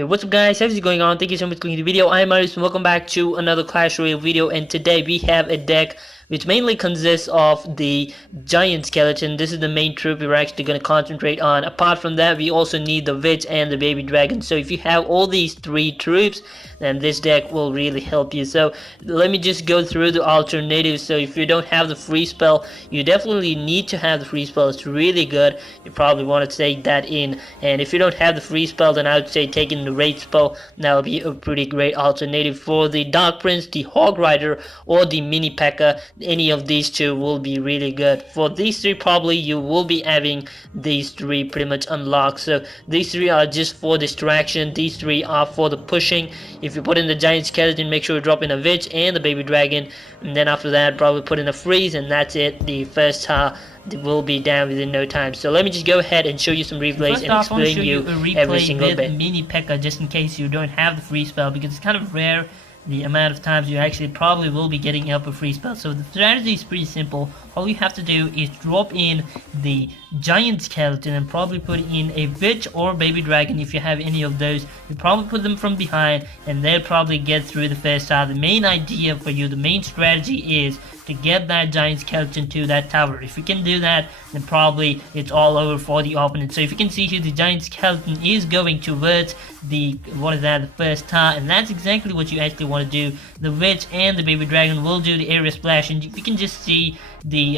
Hey, what's up guys, how's it going on? Thank you so much for clicking the video. I'm Ayrus and welcome back to another Clash Royale video, and today we have a deck which mainly consists of the giant skeleton. This is the main troop we're actually going to concentrate on. Apart from that, we also need the witch and the baby dragon. So if you have all these three troops, then this deck will really help you. So let me just go through the alternatives. So if you don't have the free spell, you definitely need to have the free spell. It's really good. You probably want to take that in. And if you don't have the free spell, then I would say taking the raid spell. That would be a pretty great alternative for the Dark Prince, the Hog Rider, or the Mini P.E.K.K.A. Any of these two will be really good. For these three, probably you will be having these three pretty much unlocked. So these three are just for distraction. These three are for the pushing. If you put in the giant skeleton, make sure you drop in a witch and the baby dragon, and then after that probably put in a freeze, and that's it. The first tower will be down within no time. So let me just go ahead and show you some replays and explain you every single bit. Mini P.E.K.K.A. just in case you don't have the free spell, because it's kind of rare the amount of times you actually probably will be getting up a free spell. So the strategy is pretty simple. All you have to do is drop in the giant skeleton and probably put in a witch or baby dragon if you have any of those. You probably put them from behind and they'll probably get through the first tower. The main idea for you, the main strategy is to get that giant skeleton to that tower. If you can do that, then probably it's all over for the opponent. So if you can see here, the giant skeleton is going towards the the first tower, and that's exactly what you actually want to do. The witch and the baby dragon will do the area splash, and you can just see the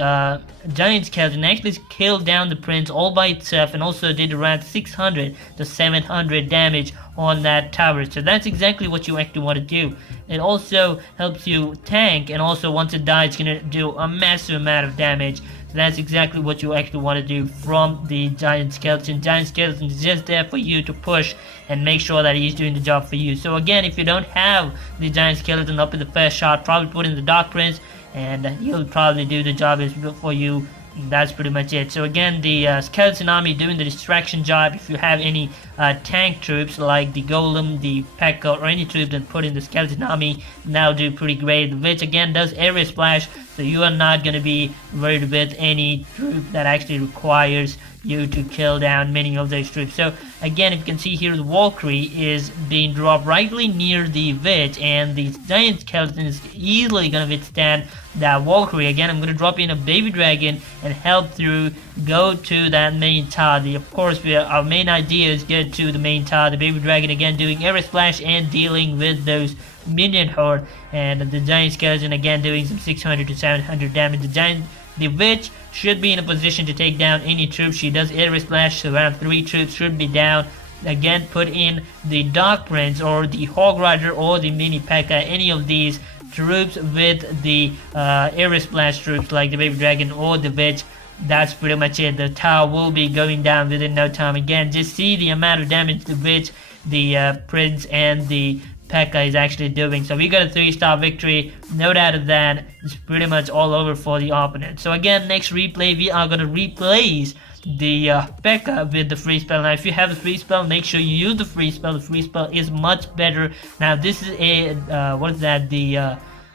giant skeleton actually killed down the prince all by itself, and also did around 600 to 700 damage on that tower. So that's exactly what you actually want to do. It also helps you tank, and also once it dies, it's going to do a massive amount of damage. So that's exactly what you actually want to do from the giant skeleton. Giant skeleton is just there for you to push and make sure that he's doing the job for you. So again, if you don't have the giant skeleton up in the first shot, probably put in the Dark Prince, and he'll probably do the job for you. That's pretty much it. So again, the skeleton army doing the distraction job. If you have any tank troops like the golem, the P.E.K.K.A. or any troop, then put in the skeleton army, now do pretty great. The witch again does area splash, so you are not going to be worried with any troop that actually requires you to kill down many of those troops. So again, if you can see here, the Valkyrie is being dropped rightly near the witch, and the giant skeleton is easily going to withstand that Valkyrie. Again, I'm going to drop in a baby dragon and help through go to that main tower. Of course, our main idea is get to the main tower. The baby dragon again doing area splash and dealing with those minion horde, and the giant skeleton again doing some 600 to 700 damage. The witch should be in a position to take down any troops. She does area splash, so around 3 troops should be down. Again, put in the Dark Prince or the Hog Rider or the Mini P.E.K.K.A. Any of these troops with the area splash troops like the baby dragon or the witch. That's pretty much it. The tower will be going down within no time. Again, just see the amount of damage the witch, the prince, and the P.E.K.K.A. is actually doing. So we got a 3-star victory, no doubt of that. It's pretty much all over for the opponent. So again, next replay, we are going to replace the P.E.K.K.A. with the free spell. Now if you have the free spell, make sure you use the free spell. The free spell is much better. Now this is a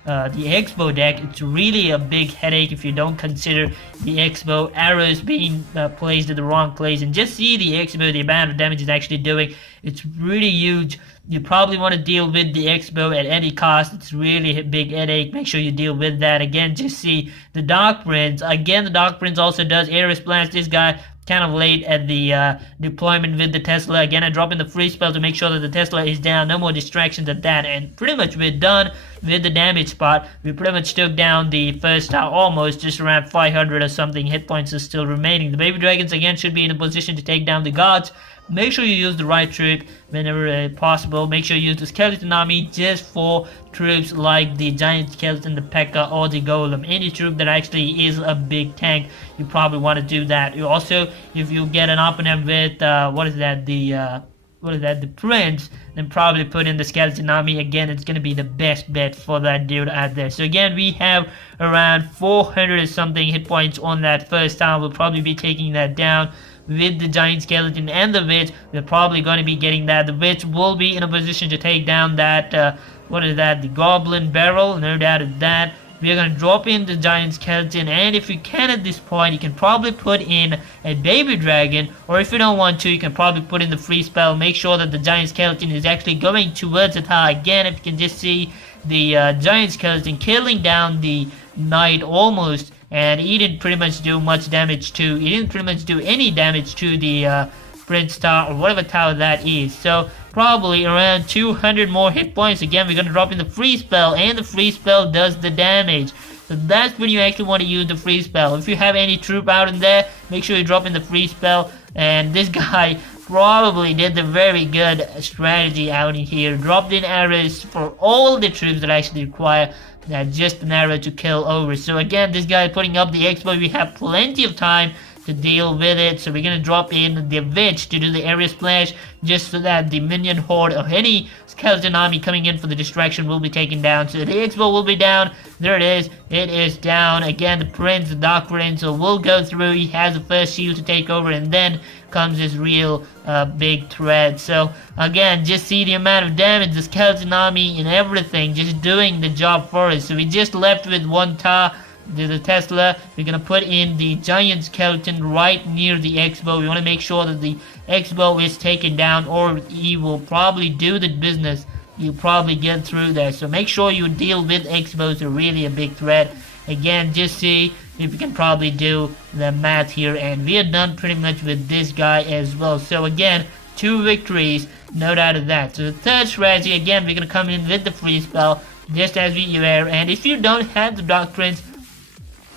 the Expo deck. It's really a big headache if you don't consider the Expo arrows being placed in the wrong place. And just see the Expo, the amount of damage it's actually doing. It's really huge. You probably want to deal with the Expo at any cost. It's really a big headache. Make sure you deal with that. Again, just see the Dark Prince. Again, the Dark Prince also does Ayrus Blast. This guy kind of late at the deployment with the Tesla. Again, I drop in the free spell to make sure that the Tesla is down. No more distractions at that. And pretty much we're done with the damage spot. We pretty much took down the first tower almost, just around 500 or something. Hit points are still remaining. The baby dragons again should be in a position to take down the gods. Make sure you use the right troop whenever possible. Make sure you use the skeleton army just for troops like the giant skeleton, the P.E.K.K.A. or the golem. Any troop that actually is a big tank, you probably want to do that. You also, if you get an opponent with the prince, then probably put in the skeleton army. Again, it's going to be the best bet for that dude out there. So again, we have around 400 or something hit points on that first tower. We'll probably be taking that down with the giant skeleton and the witch. We're probably going to be getting that. The witch will be in a position to take down that the goblin barrel, no doubt of that. we are going to drop in the giant skeleton, and if you can at this point, you can probably put in a baby dragon, or if you don't want to, you can probably put in the free spell. Make sure that the giant skeleton is actually going towards the tower. Again, if you can just see the giant skeleton killing down the knight almost, and he didn't pretty much do much damage to, he didn't pretty much do any damage to the Prince Tower, or whatever tower that is. So probably around 200 more hit points. Again, we're going to drop in the free spell, and the free spell does the damage. So that's when you actually want to use the free spell. If you have any troop out in there, make sure you drop in the free spell. And this guy probably did the very good strategy out in here. Dropped in arrows for all the troops that actually require just an arrow to kill over. So again, this guy putting up the expo. We have plenty of time to deal with it, so we're gonna drop in the witch to do the area splash, just so that the minion horde or any skeleton army coming in for the distraction will be taken down. So the expo will be down. There it is down. Again, the prince, the dark prince, so will go through. He has the first shield to take over, and then comes this real big threat. So again, just see the amount of damage, the skeleton army and everything just doing the job for us. So we just left with one tower, the Tesla. We're gonna put in the giant skeleton right near the expo. We want to make sure that the expo is taken down, or he will probably do the business. You'll probably get through there. So make sure you deal with expos. They're really a big threat. Again, just see if you can probably do the math here, and we are done pretty much with this guy as well. So again, 2 victories, no doubt of that. So the third strategy, again, we're gonna come in with the free spell, just as we were. And if you don't have the Dark Prince,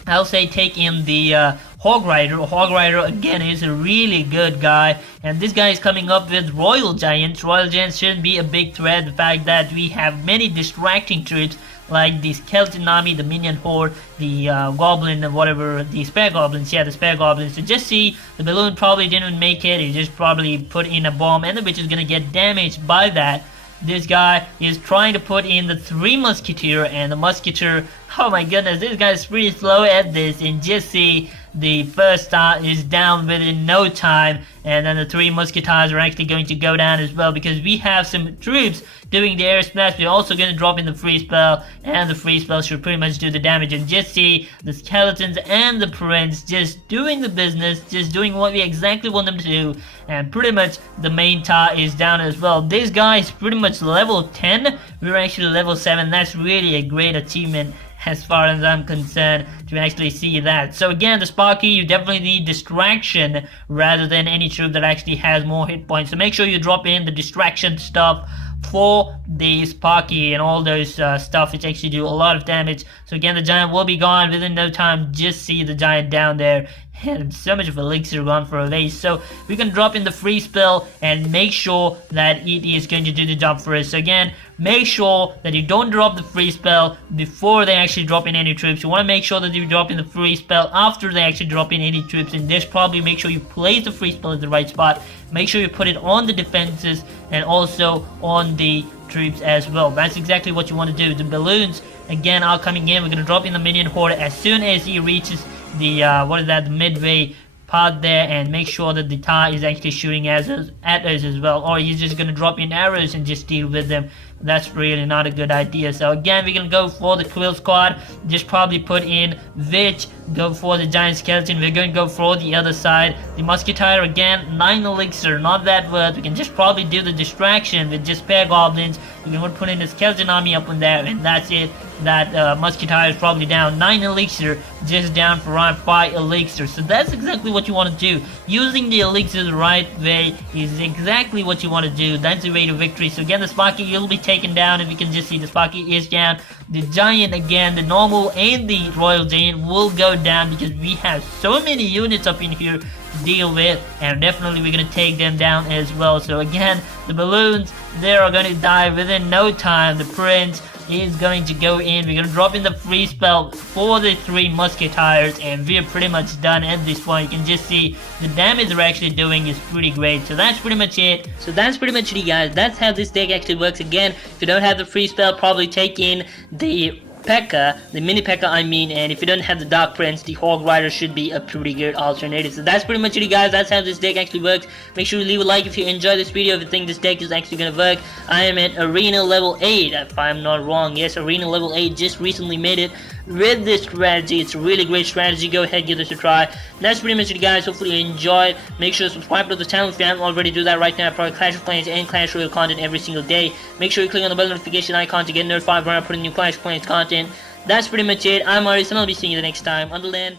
I'll say take in the Hog Rider. Hog Rider again is a really good guy, and this guy is coming up with Royal Giants. Royal Giants shouldn't be a big threat. The fact that we have many distracting troops like the skeleton army, the minion horde, the goblin, whatever, the spare goblins. Yeah, the spare goblins. So just see, the balloon probably didn't make it. He just probably put in a bomb, and the witch is gonna get damaged by that. This guy is trying to put in the 3 musketeer, and the musketeer, oh my goodness, this guy is pretty slow at this, and just see the first star is down within no time, and then the 3 musketeers are actually going to go down as well, because we have some troops doing the air splash. We're also going to drop in the free spell, and the free spell should pretty much do the damage. And just see the skeletons and the prince just doing the business, just doing what we exactly want them to do, and pretty much the main tower is down as well. This guy is pretty much level 10. We're actually level 7. That's really a great achievement as far as I'm concerned, to actually see that. So again, the Sparky, you definitely need distraction rather than any troop that actually has more hit points. So make sure you drop in the distraction stuff for the Sparky and all those stuff which actually do a lot of damage. So again, the giant will be gone within no time. Just see the giant down there, and so much of elixir gone for a waste. So we can drop in the free spell and make sure that it is going to do the job for us. So again, make sure that you don't drop the free spell before they actually drop in any troops. You want to make sure that you drop in the free spell after they actually drop in any troops. And this probably make sure you place the free spell at the right spot. Make sure you put it on the defenses and also on the troops as well. That's exactly what you want to do. The balloons again are coming in. We're going to drop in the minion horde as soon as he reaches the the midway part there, and make sure that the tower is actually shooting at us as well, or he's just gonna drop in arrows and just deal with them. That's really not a good idea. So again, we're gonna go for the Quill Squad. Just probably put in Witch, go for the giant skeleton. We're going to go for the other side. The musketeer again, 9 elixir, not that worth. We can just probably do the distraction with just spare goblins. We can put in the skeleton army up in there, and that's it. That musketeer is probably down 9 elixir, just down for around 5 elixir. So that's exactly what you want to do. Using the elixir the right way is exactly what you want to do. That's the way to victory. So again, the Sparky will be taken down, and we can just see the Sparky is down. The giant again, the normal and the royal giant will go down, because we have so many units up in here to deal with, and definitely we're going to take them down as well. So again, the balloons, they are going to die within no time. The prince is going to go in. We're going to drop in the free spell for the 3 musketeers, and we're pretty much done at this point. You can just see the damage they're actually doing is pretty great. So that's pretty much it. So that's pretty much it, guys. That's how this deck actually works. Again, if you don't have the free spell, probably take in the P.E.K.K.A, the mini P.E.K.K.A I mean, and if you don't have the Dark Prince, the Hog Rider should be a pretty good alternative. So that's pretty much it, guys. That's how this deck actually works. Make sure you leave a like if you enjoyed this video, if you think this deck is actually gonna work. I am at Arena level 8, if I'm not wrong. Yes, Arena level 8, just recently made it. with this strategy. It's a really great strategy. Go ahead, give this a try. That's pretty much it, guys. Hopefully you enjoyed. Make sure to subscribe to the channel if you haven't already. Do that right now. I provide Clash of Clans and Clash Royale content every single day. Make sure you click on the bell notification icon to get notified when I put in new Clash of Clans content. That's pretty much it. I'm Ayrus, and I'll be seeing you the next time. Until then,